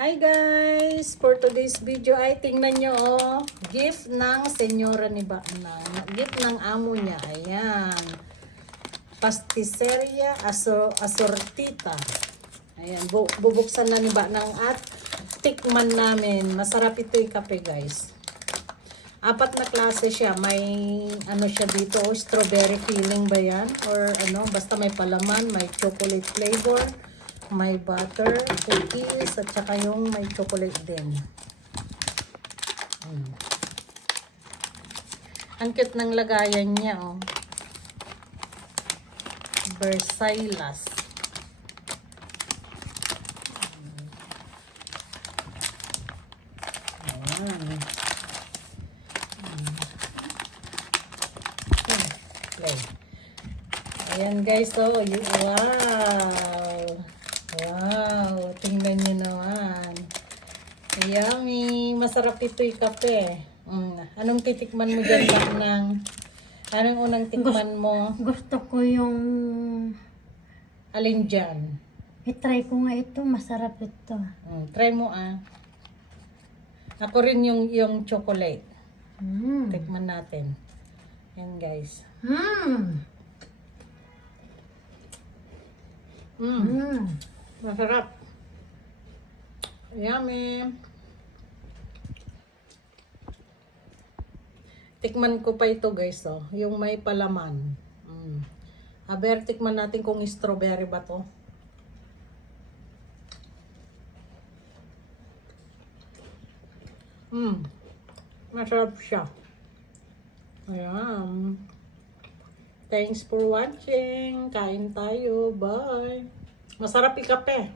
Hi guys! For today's video ay tingnan nyo gift ng senyora ni Banang. Gift ng amo niya. Ayan. Pastisseria Asortita. Ayan. Bubuksan na ni Banang at tikman namin. Masarap ito yung kape guys. 4 na klase siya. May ano siya dito. Strawberry filling ba yan? Or ano. Basta may palaman. May chocolate flavor. May butter, cookies, at saka yung may chocolate din. Ang cute ng lagayan niya, oh. Versailles. Play. Ayan guys, oh. Wow! Wow, tingnan nyo naman. Yummy. Masarap ito yung kape. Anong titikman mo dyan, Banang? Anong unang tikman mo? Gusto ko yung... Alin dyan? I-try ko nga ito. Masarap ito. Try mo Ako rin yung chocolate. Tikman natin. Yan guys. Masarap. Yummy. Tikman ko pa ito guys, oh. Yung may palaman. Aber, tikman natin kung strawberry ba to. Masarap siya. Ayan. Thanks for watching. Kain tayo. Bye. Masarap ikape.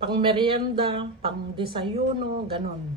Pang merienda, pang desayuno, ganon.